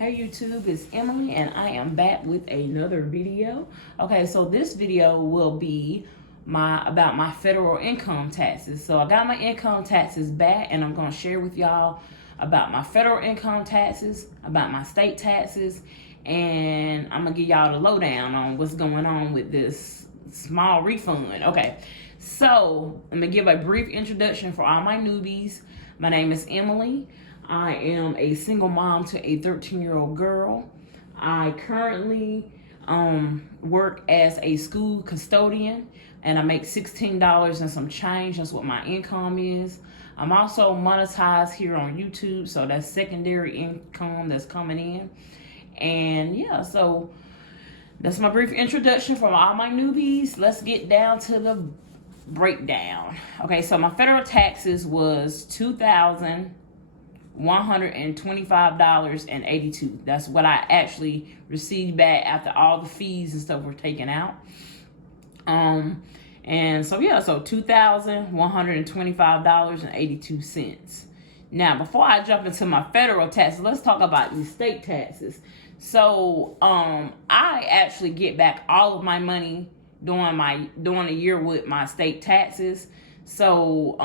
Hey YouTube, it's Emily and I am back with another video. Okay, so this video will be about my federal income taxes. So I got my income taxes back and I'm going to share with y'all about my federal income taxes, about my state taxes, and I'm going to give y'all the lowdown on what's going on with this small refund. Okay, so I'm going to give a brief introduction for all my newbies. My name is Emily. I am a single mom to a 13-year-old girl. I currently work as a school custodian and I make $16 and some change. That's what my income is. I'm also monetized here on YouTube, so that's secondary income that's coming in. And yeah, so that's my brief introduction for all my newbies. Let's get down to the breakdown. Okay, so my federal taxes was $2,125.82. That's what I actually received back after all the fees and stuff were taken out. And so yeah, so $2,125.82. Now, before I jump into my federal taxes, let's talk about these state taxes. So I actually get back all of my money during a year with my state taxes. So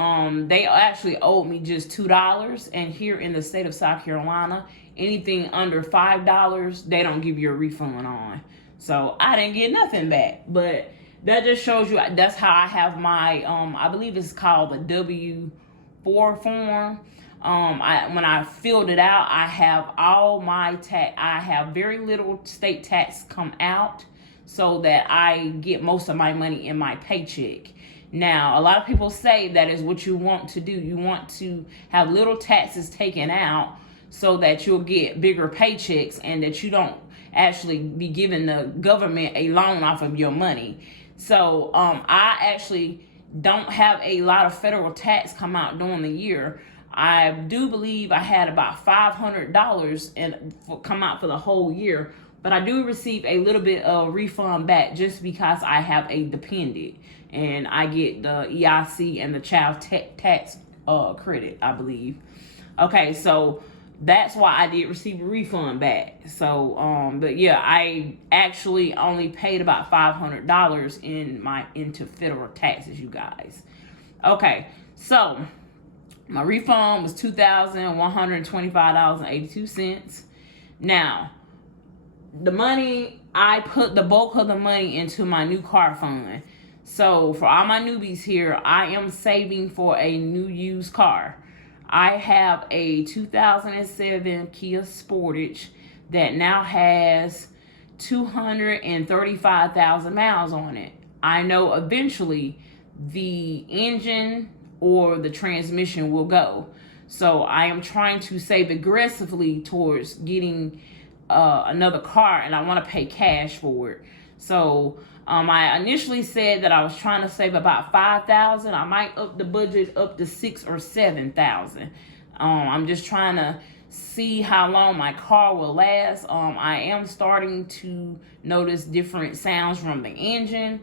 they actually owed me just $2, and here in the state of South Carolina, anything under $5 they don't give you a refund on. So I didn't get nothing back, but that just shows you that's how I have my I believe it's called the W-4 form. When I filled it out, I have all my I have very little state tax come out, so that I get most of my money in my paycheck. Now, a lot of people say that is what you want to do. You want to have little taxes taken out so that you'll get bigger paychecks and that you don't actually be giving the government a loan off of your money. So I actually don't have a lot of federal tax come out during the year. I do believe I had about $500 come out for the whole year, but I do receive a little bit of refund back just because I have a dependent and I get the EIC and the child tax credit, I believe. Okay, so that's why I did receive a refund back. So, but yeah, I actually only paid about $500 into federal taxes, you guys. Okay, so my refund was $2,125.82. Now, the money, I put the bulk of the money into my new car fund. So for all my newbies here, I am saving for a new used car. I have a 2007 Kia Sportage that now has 235,000 miles on it. I know eventually the engine or the transmission will go. So I am trying to save aggressively towards getting another car, and I want to pay cash for it. So I initially said that I was trying to save about $5,000. I might up the budget up to $6,000 or $7,000. I'm just trying to see how long my car will last. I am starting to notice different sounds from the engine.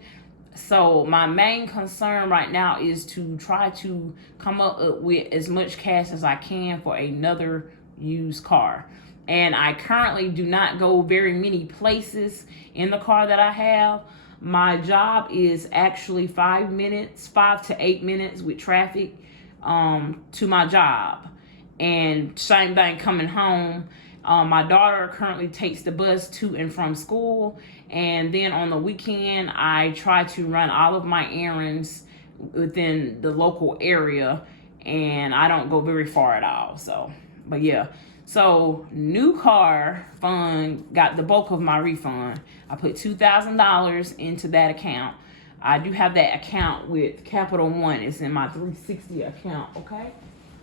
So my main concern right now is to try to come up with as much cash as I can for another used car. And I currently do not go very many places in the car that I have. My job is actually 5 to 8 minutes with traffic to my job. And same thing coming home. My daughter currently takes the bus to and from school. And then on the weekend, I try to run all of my errands within the local area. And I don't go very far at all. So, but yeah. So new car fund got the bulk of my refund. I put $2,000 into that account. I do have that account with Capital One. It's in my 360 account, okay?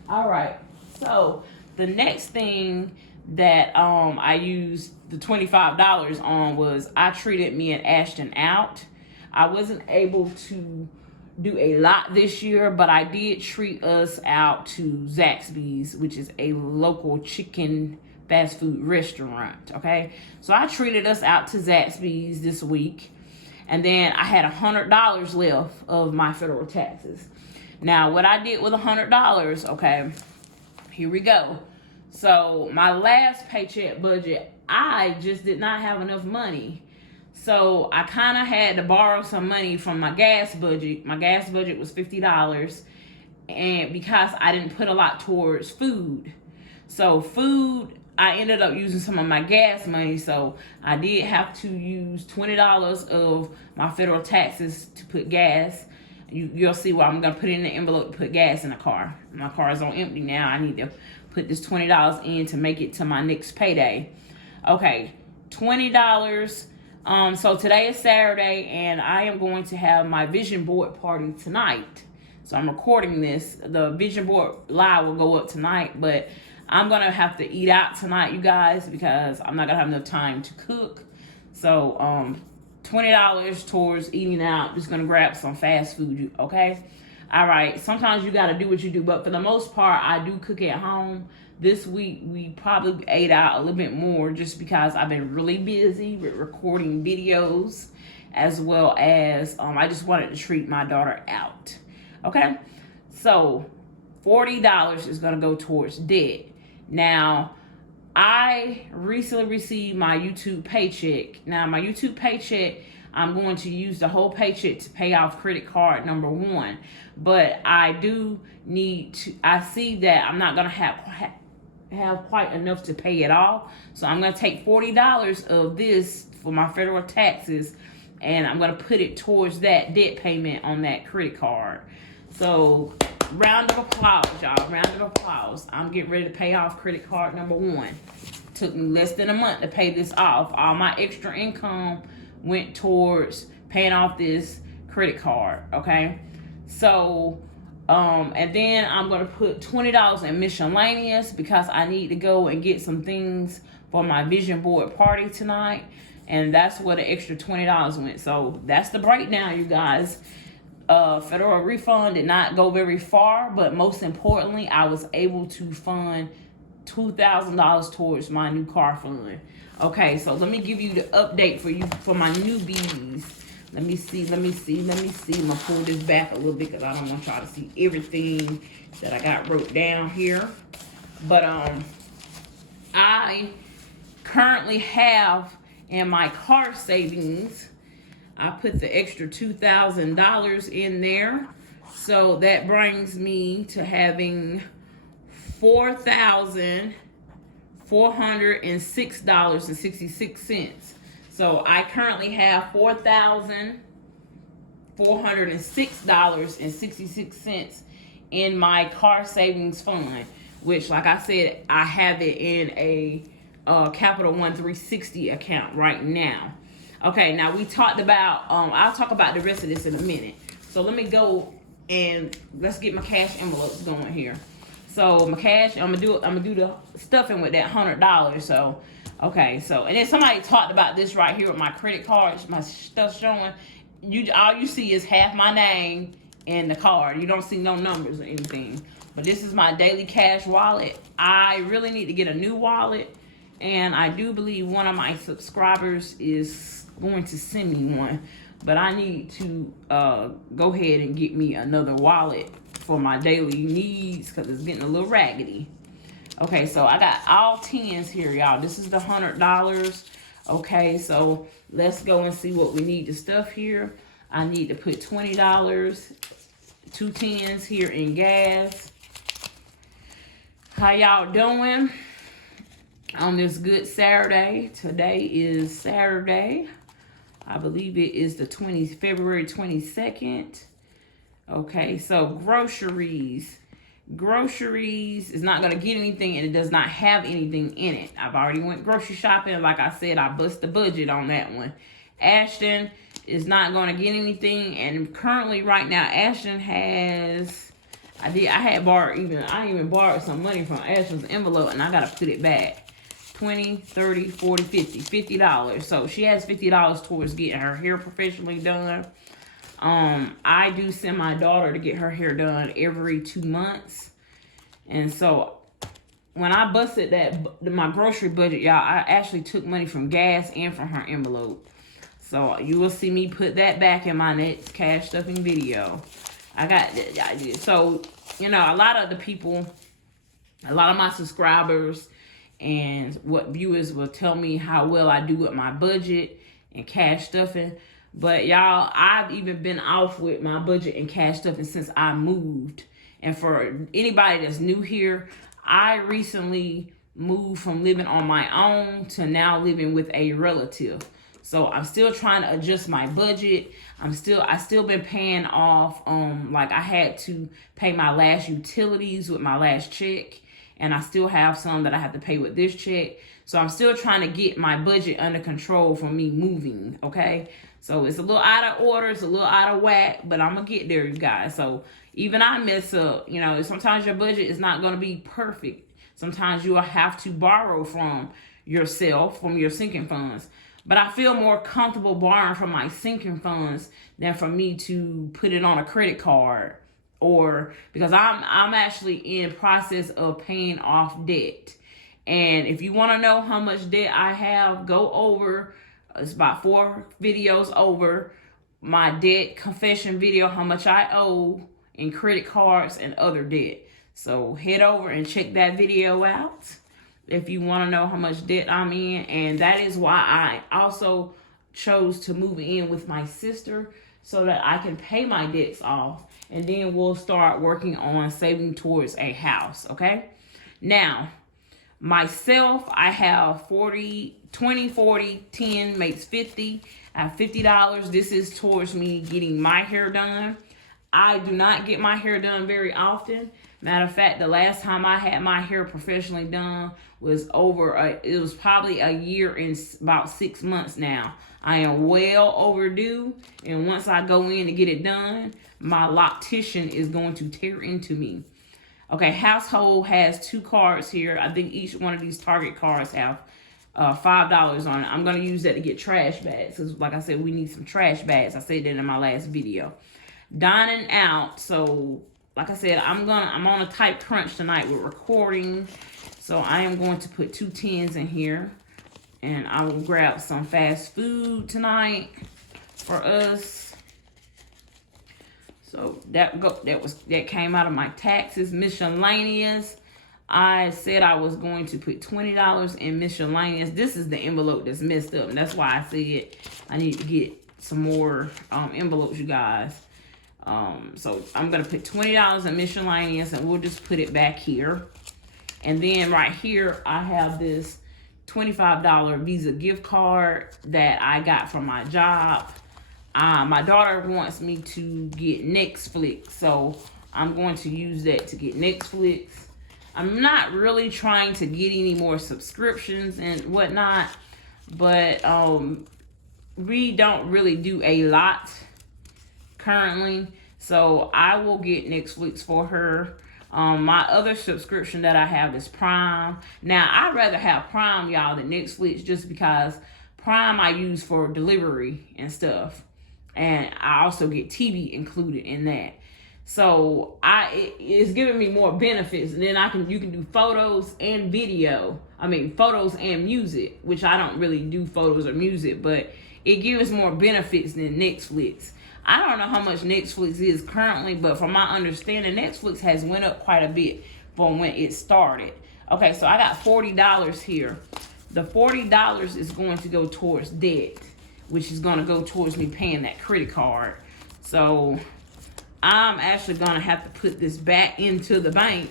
All right. So the next thing that I used the $25 on was I treated me and Ashton out. I wasn't able to do a lot this year, but I did treat us out to Zaxby's, which is a local chicken fast food restaurant. Okay, so I treated us out to Zaxby's this week, and then I had $100 left of my federal taxes. Now, what I did with $100, okay, here we go. So my last paycheck budget, I just did not have enough money. So I kind of had to borrow some money from my gas budget. My gas budget was $50. And because I didn't put a lot towards food. So food, I ended up using some of my gas money. So I did have to use $20 of my federal taxes to put gas. You'll see why I'm going to put it in the envelope to put gas in the car. My car is on empty now. I need to put this $20 in to make it to my next payday. Okay, $20. So today is Saturday, and I am going to have my vision board party tonight. So I'm recording this. The vision board live will go up tonight, but I'm going to have to eat out tonight, you guys, because I'm not going to have enough time to cook. So $20 towards eating out. Just going to grab some fast food, okay? All right. Sometimes you got to do what you do, but for the most part, I do cook at home. This week, we probably ate out a little bit more just because I've been really busy with recording videos, as well as I just wanted to treat my daughter out. Okay? So, $40 is going to go towards debt. Now, I recently received my YouTube paycheck. Now, my YouTube paycheck, I'm going to use the whole paycheck to pay off credit card number 1. But I do need to, I see that I'm not going to have quite enough to pay it off. So I'm going to take $40 of this for my federal taxes, and I'm going to put it towards that debt payment on that credit card. So round of applause, y'all. Round of applause. I'm getting ready to pay off credit card number 1. Took me less than a month to pay this off. All my extra income went towards paying off this credit card, okay? So, and then I'm going to put $20 in miscellaneous because I need to go and get some things for my vision board party tonight. And that's where the extra $20 went. So that's the breakdown, you guys. Federal refund did not go very far, but most importantly, I was able to fund $2,000 towards my new car fund. Okay, so let me give you the update for my newbies. Let me see. I'm gonna pull this back a little bit because I don't want y'all to see everything that I got wrote down here. But I currently have in my car savings, I put the extra $2,000 in there. So that brings me to having $4,406.66. So I currently have $4,406.66 in my car savings fund, which, like I said, I have it in a Capital One 360 account right now. Okay, now we talked about, I'll talk about the rest of this in a minute. So let me go and let's get my cash envelopes going here. So my cash, I'm gonna do the stuffing with that $100. So, okay, so, and then somebody talked about this right here with my credit cards, my stuff showing. All you see is half my name and the card. You don't see no numbers or anything. But this is my daily cash wallet. I really need to get a new wallet, and I do believe one of my subscribers is going to send me one, but I need to go ahead and get me another wallet for my daily needs because it's getting a little raggedy. Okay, so I got all 10s here, y'all. This is the $100. Okay, so let's go and see what we need to stuff here. I need to put $20, 2 10s here in gas. How y'all doing on this good Saturday? Today is Saturday. I believe it is the February 22nd. Okay, so groceries. Groceries is not going to get anything, and it does not have anything in it. I've already went grocery shopping. Like I said, I bust the budget on that one. Ashton is not going to get anything, and currently right now Ashton has, I even borrowed some money from Ashton's envelope, and I got to put it back. 20, 30, 40, 50. $50. So she has $50 towards getting her hair professionally done. I do send my daughter to get her hair done every 2 months. And so when I busted my grocery budget, y'all, I actually took money from gas and from her envelope. So you will see me put that back in my next cash stuffing video. So, you know, a lot of the people a lot of my subscribers and what viewers will tell me how well I do with my budget and cash stuffing. But y'all, I've even been off with my budget and cash stuffing since I moved. And for anybody that's new here, I recently moved from living on my own to now living with a relative. So I'm still trying to adjust my budget. I still been paying off, like I had to pay my last utilities with my last check. And I still have some that I have to pay with this check. So I'm still trying to get my budget under control from me moving, okay? So it's a little out of order, it's a little out of whack, but I'm gonna get there, you guys. So even I mess up, you know, sometimes your budget is not gonna be perfect. Sometimes you will have to borrow from yourself, from your sinking funds. But I feel more comfortable borrowing from my sinking funds than for me to put it on a credit card, or because I'm actually in process of paying off debt. And if you want to know how much debt I have, go over, it's about 4 videos over, my debt confession video, how much I owe in credit cards and other debt. So head over and check that video out if you want to know how much debt I'm in. And that is why I also chose to move in with my sister, so that I can pay my debts off, and then we'll start working on saving towards a house, okay? Now, myself, I have 40, 20, 40, 10 makes 50. I have $50. This is towards me getting my hair done. I do not get my hair done very often. Matter of fact, the last time I had my hair professionally done was it was probably a year and about 6 months now. I am well overdue, and once I go in to get it done, my loctician is going to tear into me. Okay, household has 2 cards here. I think each one of these Target cards have $5 on it. I'm going to use that to get trash bags, because like I said, we need some trash bags. I said that in my last video. Dining out, so like I said, I'm on a tight crunch tonight with recording, so I am going to put 2 tens in here, and I will grab some fast food tonight for us. So that came out of my taxes. Miscellaneous, I said I was going to put $20 in miscellaneous. This is the envelope that's messed up, and that's why I said I need to get some more envelopes, you guys. So I'm going to put $20 in miscellaneous, and we'll just put it back here. And then right here, I have this $25 Visa gift card that I got from my job. My daughter wants me to get Netflix, so I'm going to use that to get Netflix. I'm not really trying to get any more subscriptions and whatnot, but we don't really do a lot currently, so I will get Netflix for her. My other subscription that I have is Prime. Now, I'd rather have Prime, y'all, than Netflix, just because Prime I use for delivery and stuff, and I also get TV included in that. So it's giving me more benefits, and then you can do photos and video. I mean, photos and music, which I don't really do photos or music, but it gives more benefits than Netflix. I don't know how much Netflix is currently, but from my understanding, Netflix has went up quite a bit from when it started. Okay, so I got $40 here. The $40 is going to go towards debt, which is going to go towards me paying that credit card. So I'm actually going to have to put this back into the bank,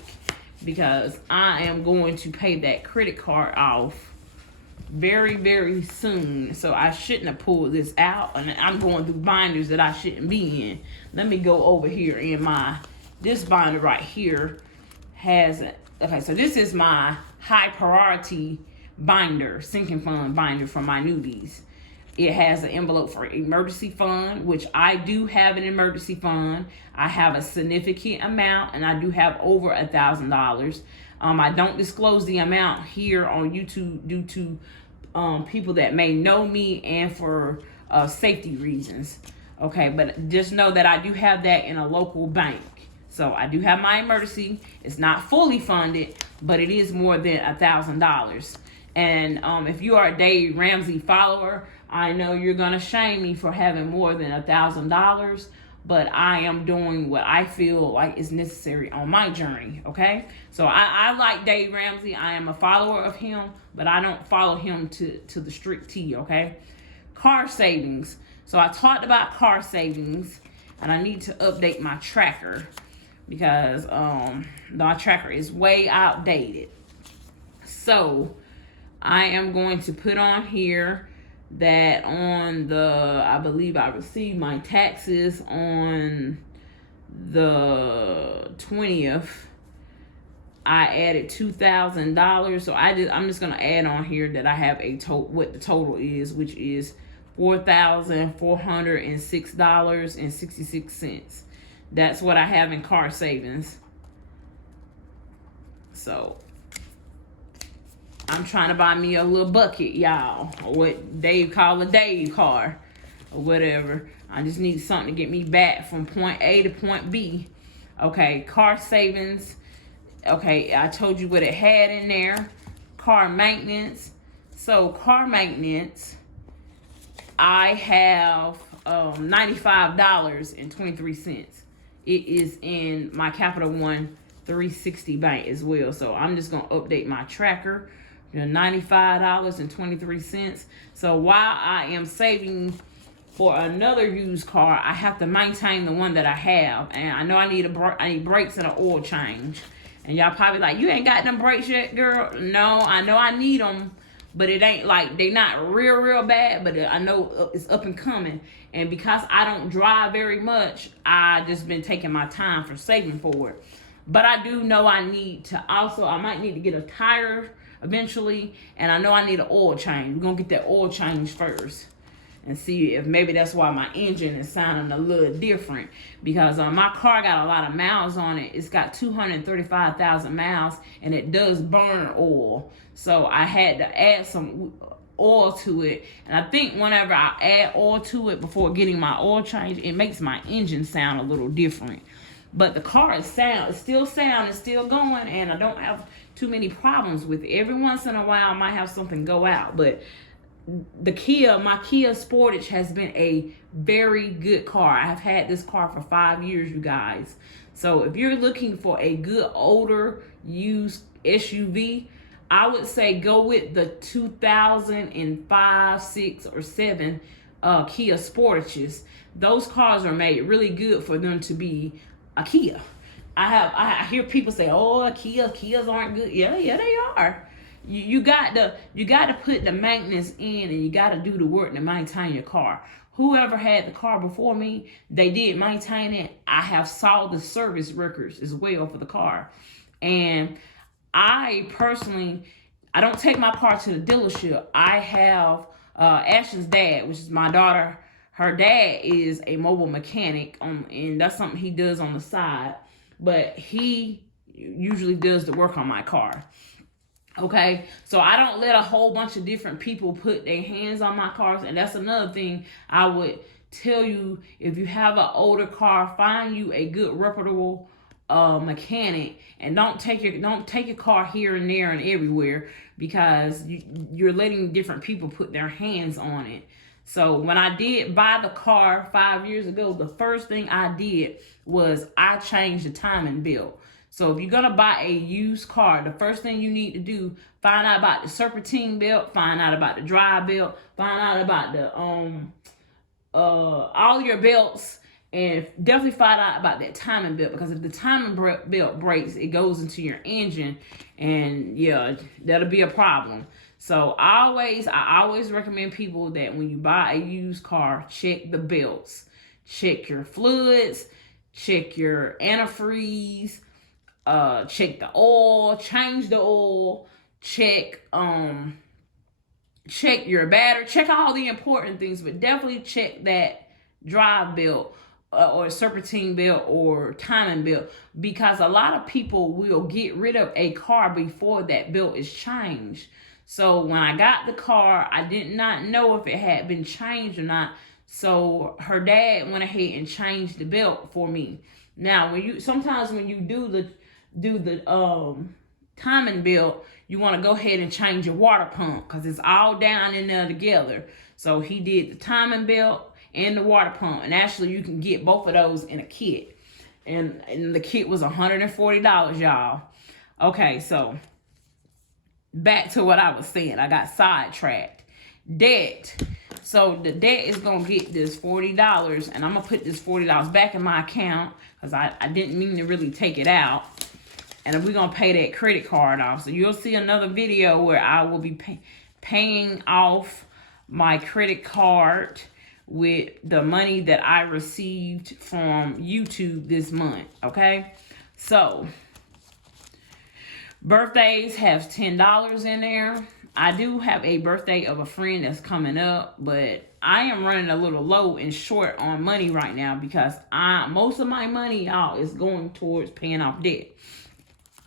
because I am going to pay that credit card off very, very soon. So I shouldn't have pulled this out, and I'm going through binders that I shouldn't be in. Let me go over here in this binder right here has, okay, so this is my high priority binder, sinking fund binder for my newbies. It has an envelope for emergency fund, which I do have an emergency fund. I have a significant amount, and I do have over $1,000. I don't disclose the amount here on YouTube due to people that may know me, and for safety reasons. Okay, but just know that I do have that in a local bank. So I do have my emergency. It's not fully funded, but it is more than $1,000. And if you are a Dave Ramsey follower, I know you're gonna shame me for having more than $1,000 but I am doing what I feel like is necessary on my journey, okay? So I like Dave Ramsey. I am a follower of him, but I don't follow him to the strict T, okay? Car savings. So I talked about car savings, and I need to update my tracker because my tracker is way outdated. So I am going to put on here that on the, I believe I received my taxes on the 20th. I added $2,000. So I'm just gonna add on here that I have what the total is, which is $4,406.66. That's what I have in car savings. So I'm trying to buy me a little bucket, y'all, or what Dave call a Dave car, or whatever. I just need something to get me back from point A to point B. Okay, car savings. Okay, I told you what it had in there. Car maintenance. So car maintenance, I have $95.23. It is in my Capital One 360 bank as well. So I'm just gonna update my tracker. $95.23. So while I am saving for another used car, I have to maintain the one that I have, and I know I need brakes and an oil change. And y'all probably like, you ain't got them brakes yet, girl. No, I know I need them, but it ain't like they not real bad, but I know it's up and coming. And because I don't drive very much, I just been taking my time for saving for it. But I do know I need to also, I might need to get a tire eventually, and I know I need an oil change. We're gonna get that oil change first and see if maybe that's why my engine is sounding a little different, because my car got a lot of miles on it. It's got 235,000 miles, and it does burn oil, so I had to add some oil to it. And I think whenever I add oil to it before getting my oil change, it makes my engine sound a little different. But the car is still sound, it's still going, and I don't have too many problems with it. Every once in a while I might have something go out, but my Kia Sportage has been a very good car. I have had this car for 5 years, you guys. So if you're looking for a good older used SUV, I would say go with the 2005, 6, or 7 Kia Sportages. Those cars are made really good for them to be a Kia. I hear people say, "Oh, Kias aren't good." Yeah, they are. You got to put the maintenance in, and you got to do the work to maintain your car. Whoever had the car before me, they did maintain it. I have saw the service records as well for the car, and I personally, I don't take my car to the dealership. I have Ashton's dad, which is my daughter. Her dad is a mobile mechanic, and that's something he does on the side. But he usually does the work on my car. Okay, so I don't let a whole bunch of different people put their hands on my cars, and that's another thing I would tell you. If you have an older car, find you a good reputable mechanic, and don't take your car here and there and everywhere, because you're letting different people put their hands on it. So when I did buy the car 5 years ago, the first thing I did was I changed the timing belt. So if you're going to buy a used car, the first thing you need to do, find out about the serpentine belt, find out about the drive belt, find out about the all your belts, and definitely find out about that timing belt, because if the timing belt breaks, it goes into your engine, and yeah, that'll be a problem. So I always recommend people that when you buy a used car, check the belts, check your fluids, check your antifreeze, check the oil, change the oil, check your battery, check all the important things, but definitely check that drive belt or serpentine belt or timing belt, because a lot of people will get rid of a car before that belt is changed. So when I got the car, I did not know if it had been changed or not. So her dad went ahead and changed the belt for me. Now, sometimes when you do the timing belt, you want to go ahead and change your water pump, because it's all down in there together. So he did the timing belt, and the water pump. And actually, you can get both of those in a kit. And the kit was $140, y'all. Okay, so back to what I was saying. I got sidetracked. Debt. So the debt is going to get this $40. And I'm going to put this $40 back in my account because I didn't mean to really take it out. And we're going to pay that credit card off. So you'll see another video where I will be paying off my credit card with the money that I received from YouTube this month. Okay. So birthdays have $10 in there. I do have a birthday of a friend that's coming up, but I am running a little low and short on money right now because most of my money, y'all, is going towards paying off debt.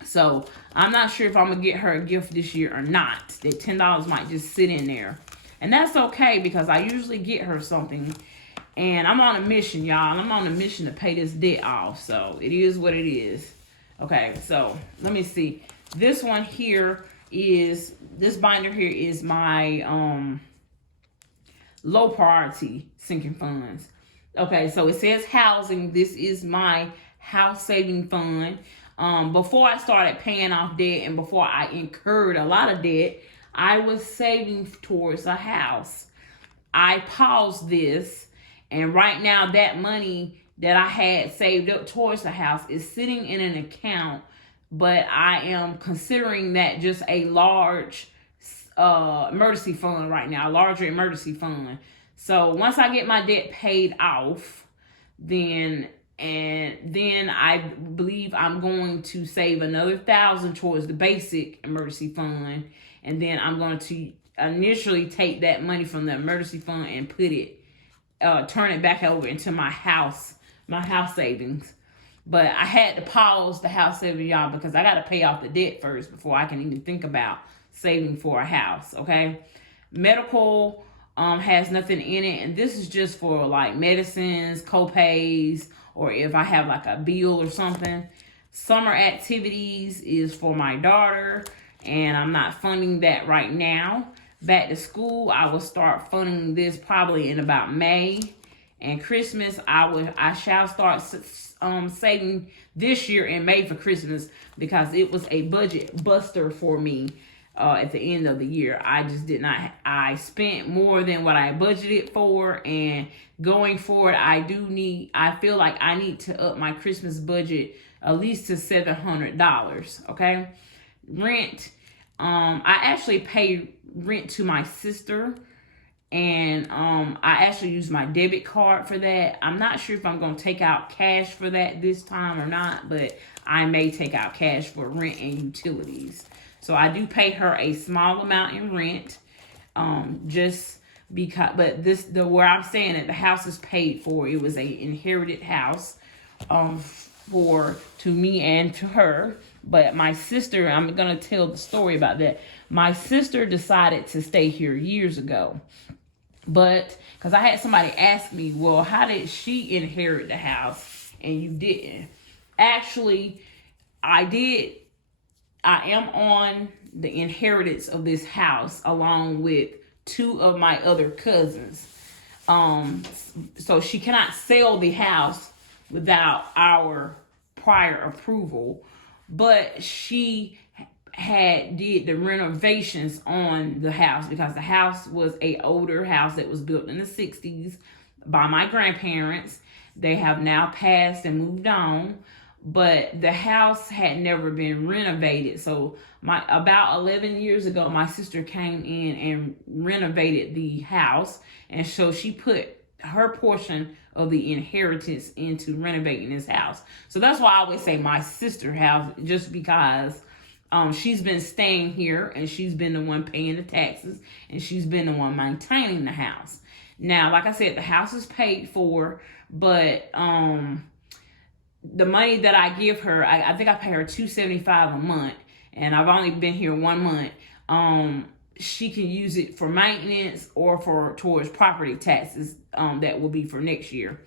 So I'm not sure if I'm going to get her a gift this year or not. That $10 might just sit in there. And that's okay because I usually get her something. And I'm on a mission, y'all. I'm on a mission to pay this debt off. So it is what it is. Okay, so let me see. This one here is, this binder here is my low priority sinking funds. Okay, so it says housing. This is my house saving fund. Before I started paying off debt and before I incurred a lot of debt, I was saving towards a house. I paused this, and right now that money that I had saved up towards the house is sitting in an account, but I am considering that just a large emergency fund right now, a larger emergency fund. So once I get my debt paid off, then I believe I'm going to save another $1,000 towards the basic emergency fund. And then I'm going to initially take that money from the emergency fund and put it, turn it back over into my house savings. But I had to pause the house saving, y'all, because I got to pay off the debt first before I can even think about saving for a house, okay? Medical has nothing in it. And this is just for like medicines, co-pays, or if I have like a bill or something. Summer activities is for my daughter, and I'm not funding that right now. Back to school, I will start funding this probably in about May. And Christmas, I shall start saving this year in May for Christmas because it was a budget buster for me at the end of the year. I spent more than what I budgeted for, and going forward, I feel like I need to up my Christmas budget at least to $700, okay? Rent, I actually pay rent to my sister, and I actually use my debit card for that. I'm not sure if I'm going to take out cash for that this time or not, but I may take out cash for rent and utilities. So I do pay her a small amount in rent, just because, but where I'm saying that the house is paid for, it was a inherited house, to me and to her. But my sister, I'm going to tell the story about that. My sister decided to stay here years ago. But, because I had somebody ask me, well, how did she inherit the house and you didn't? Actually, I did. I am on the inheritance of this house along with two of my other cousins. So she cannot sell the house without our prior approval. But she did the renovations on the house because the house was a older house that was built in the 60s by my grandparents. They have now passed and moved on, but the house had never been renovated. So about 11 years ago, my sister came in and renovated the house, and so she put her portion of the inheritance into renovating this house. So that's why I always say my sister house, just because she's been staying here and she's been the one paying the taxes and she's been the one maintaining the house. Now, like I said, the house is paid for, but the money that I give her, I think I pay her $275 a month, and I've only been here 1 month. She can use it for maintenance or towards property taxes. That will be for next year.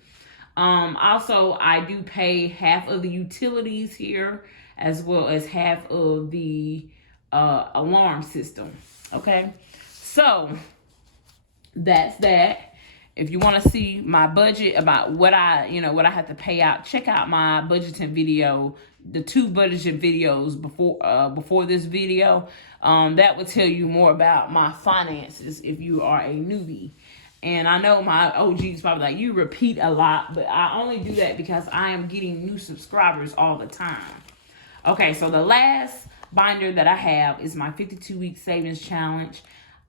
Also, I do pay half of the utilities here as well as half of the alarm system. Okay, so that's that. if you want to see my budget about what I have to pay out, check out my budgeting video, the 2 budgeting videos before this video. That will tell you more about my finances if you are a newbie. And I know my OGs probably like, you repeat a lot, but I only do that because I am getting new subscribers all the time. Okay, so the last binder that I have is my 52-week savings challenge.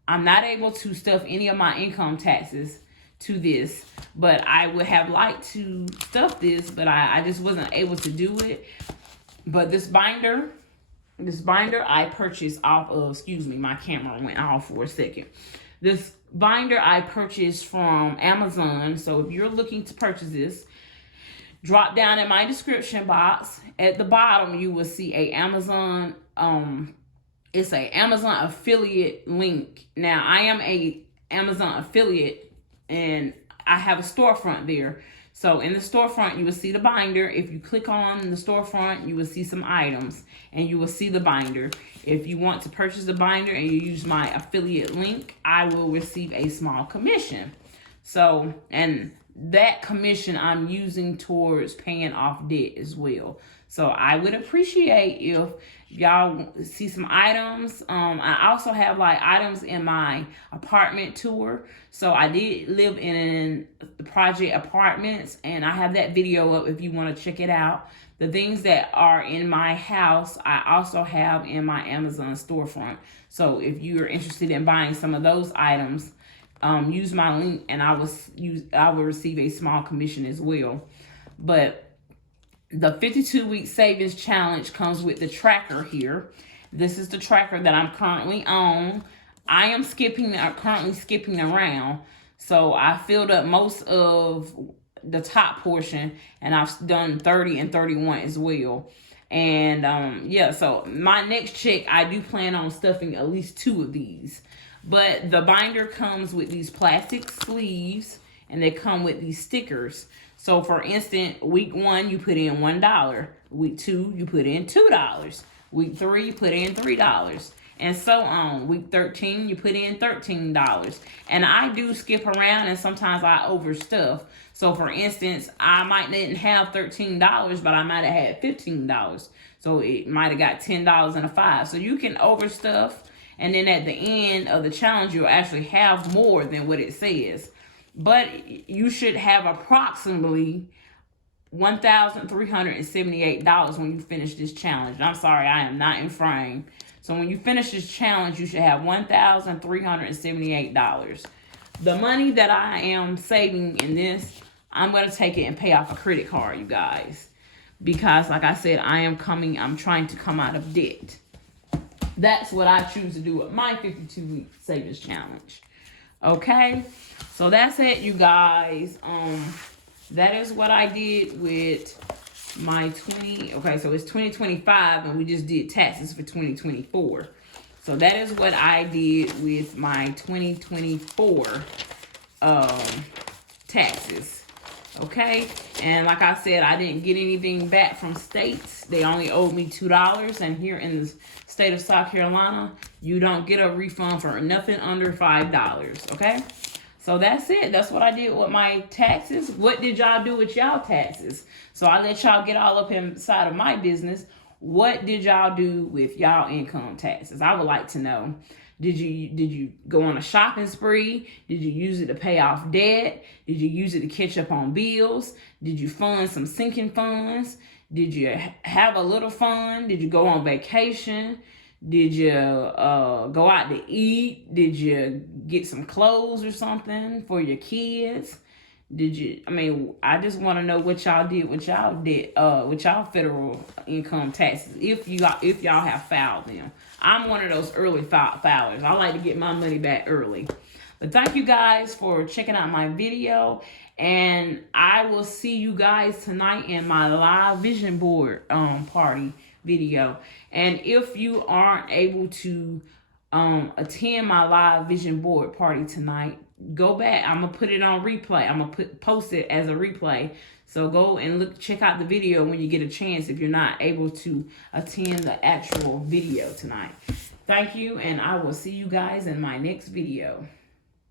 I'm not able to stuff any of my income taxes to this, but I would have liked to stuff this, but I just wasn't able to do it. But this binder I purchased off of, excuse me, my camera went off for a second. This binder I purchased from Amazon. So if you're looking to purchase this, drop down in my description box. At the bottom, you will see a Amazon, it's a Amazon affiliate link. Now, I am a Amazon affiliate and I have a storefront there. So in the storefront, you will see the binder. If you click on the storefront, you will see some items and you will see the binder. If you want to purchase the binder and you use my affiliate link, I will receive a small commission. So, and that commission I'm using towards paying off debt as well. So I would appreciate if y'all see some items. I also have like items in my apartment tour. So I did live in the project apartments and I have that video up if you want to check it out. The things that are in my house, I also have in my Amazon storefront. So if you're interested in buying some of those items, use my link and I will receive a small commission as well. But the 52-week savings challenge comes with the tracker here. This is the tracker that I'm currently on. I am currently skipping around. So I filled up most of the top portion and I've done 30 and 31 as well. And yeah, so my next check, I do plan on stuffing at least 2 of these. But the binder comes with these plastic sleeves and they come with these stickers. So for instance, week 1, you put in $1. Week 2, you put in $2. Week 3, you put in $3. And so on. Week 13, you put in $13. And I do skip around and sometimes I overstuff. So for instance, I might didn't have $13, but I might have had $15. So it might have got $10 and a 5. So you can overstuff. And then at the end of the challenge, you'll actually have more than what it says. But you should have approximately $1,378 when you finish this challenge. I'm sorry, I am not in frame. So when you finish this challenge, you should have $1,378. The money that I am saving in this, I'm going to take it and pay off a credit card, you guys. Because like I said, I'm trying to come out of debt. That's what I choose to do with my 52-week savings challenge. Okay, so that's it, you guys. That is what I did with my okay, so it's 2025 and we just did taxes for 2024. So that is what I did with my 2024 taxes. Okay, and like I said, I didn't get anything back from states. They only owed me $2, and here in the state of South Carolina, you don't get a refund for nothing under $5. Okay, so that's it. That's what I did with my taxes. What did y'all do with y'all taxes? So I let y'all get all up inside of my business. What did y'all do with y'all income taxes? I would like to know. Did you go on a shopping spree? Did you use it to pay off debt? Did you use it to catch up on bills? Did you fund some sinking funds? Did you have a little fun? Did you go on vacation? Did you go out to eat? Did you get some clothes or something for your kids? I just want to know what y'all did with y'all federal income taxes, if y'all have filed them. I'm one of those early filers. I like to get my money back early. But thank you guys for checking out my video, and I will see you guys tonight in my live vision board party video. And if you aren't able to attend my live vision board party tonight, go back. I'm gonna put it on replay. I'm gonna post it as a replay. So go and check out the video when you get a chance if you're not able to attend the actual video tonight. Thank you, and I will see you guys in my next video.